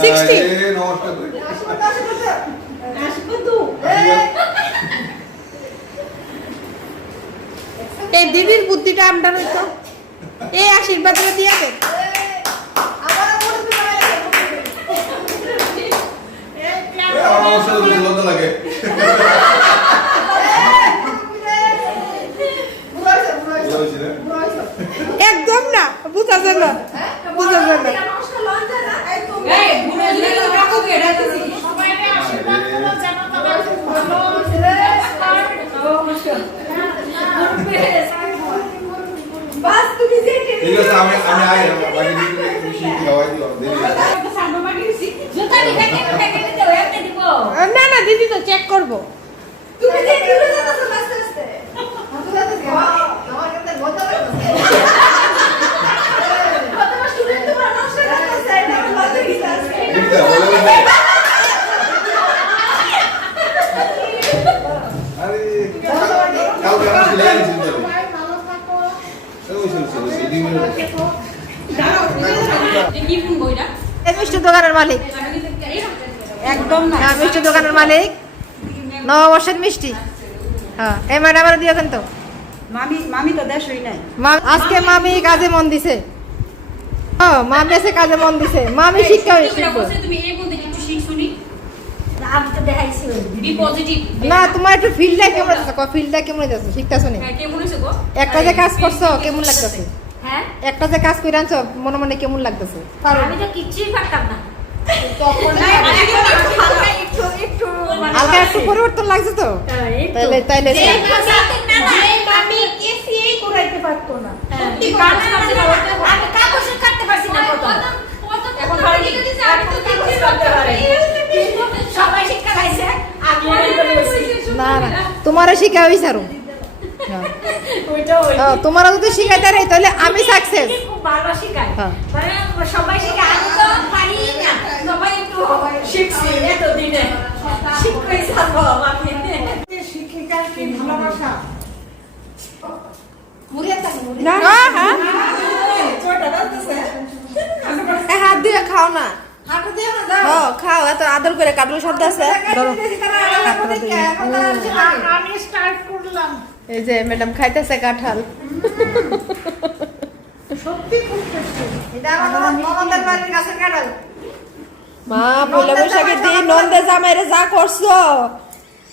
60 এই দিদির বুদ্ধিটা আমটা নইতো এই আশীর্বাদ দিয়ে দে একদম না বুঝা যায় না না না দিদি তো চেক করবো মিষ্টি দোকানের মালিক একদম না মিষ্টি দোকানের মালিক নববর্ষের মিষ্টি হ্যাঁ এই ম্যাডাম দিও কিন্তু মামি তো দেশই নাই আজকে মামি কাজে মন দিছে মামি এসে কাজে মন দিছে মামি শিক্ষা না তোমার একটু ফিল্ডটা কেমন আছে ফিল্ডটা কেমন আছে শিখতেছো না একটা যে কাজ করছো কেমন লাগতেছে হ্যাঁ একটা যে কাজ করে আনছো মনে মনে কেমন লাগতেছে আমি তো কিচ্ছুই পারতাম না হালকা একটু পরিবর্তন লাগছে তো তাইলে না না তোমারও শিখা হয়েছে আরো তোমার যদি শিখাইতে রে তাহলে আমি সাকসেস খুব ভালো শিখায় মানে সবাই শিখায় আমি তো পারি না সবাই একটু শিখছি এত দিনে শিখাই সারবো আমাকে শিক্ষিকার কি ভালোবাসা না হ্যাঁ হাত দিয়ে খাও না খাও এত আদর করে কাটলো শব্দ আছে আমি স্টার্ট করলাম এই যে ম্যাডাম খাইতেছে কাঁঠাল সত্যি খুব টেস্টি এটা আমাদের বাড়ির গাছের কাঁঠাল মা পয়লা বৈশাখের দিন নন্দে জামাইরে যা করছো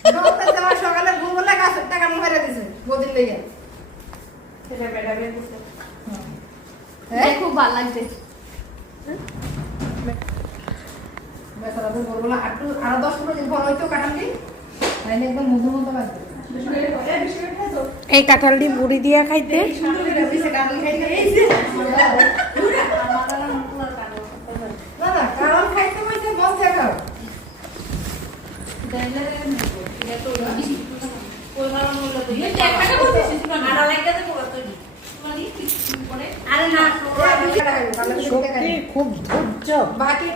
নন্দে জামাই সকালে ভুলে গাছের টাকা মুখে দিছে বদিন লেগে সেটা ম্যাডামে করতে খুব ভালো লাগছে বেচারা তো বলবো না আর 10-15 দিন পর হয়তো কাঁঠাল দিই তাইলে একদম মধু মতো লাগবে এই কাঁঠালটি বুড়ি দিয়া খাইতে খুব ধৈর্য বাকি